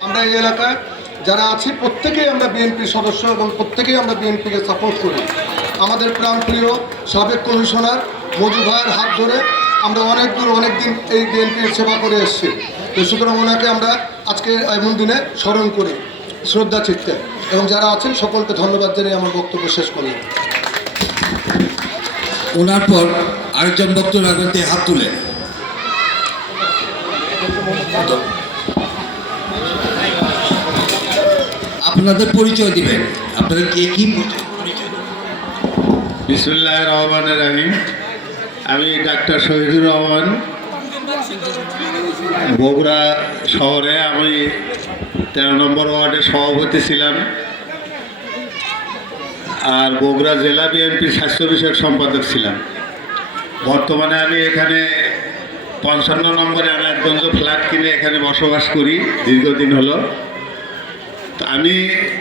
আমরা এই এলাকায় যারা আছি প্রত্যেকেই আমরা বিএনপির সদস্য এবং প্রত্যেকেই আমরা বিএনপিকে সাপোর্ট করি। আমাদের প্রাণপ্রিয় সাবেক কমিশনার মজু ভাইয়ের হাত ধরে আমরা অনেক দিন এই বিএনপির সেবা করে এসেছি। তো সুতরাং ওনাকে আমরা আজকে এমন দিনে স্মরণ করি শ্রদ্ধা চিত্তে, এবং যারা আছেন সকলকে ধন্যবাদ জানিয়ে আমার বক্তব্য শেষ করলাম। ওনার পর আরেকজন বক্তব্য রাখতে হাত তুলে আপনাদের পরিচয় দিবেন। আপনারা কে কি পরিচয়? বিসমিল্লাহির রহমানির রহিম। আমি ডাক্তার শহীদুর রহমান, বগুড়া শহরে আমি 13 নম্বর ওয়ার্ডের সভাপতি ছিলাম, আর বগুড়া জেলা বিএনপির স্বাস্থ্য বিষয়ক সম্পাদক ছিলাম। বর্তমানে আমি এখানে 55 নম্বরে এনায়তগঞ্জ ফ্ল্যাট কিনে এখানে বসবাস করি দীর্ঘদিন হলো। আমি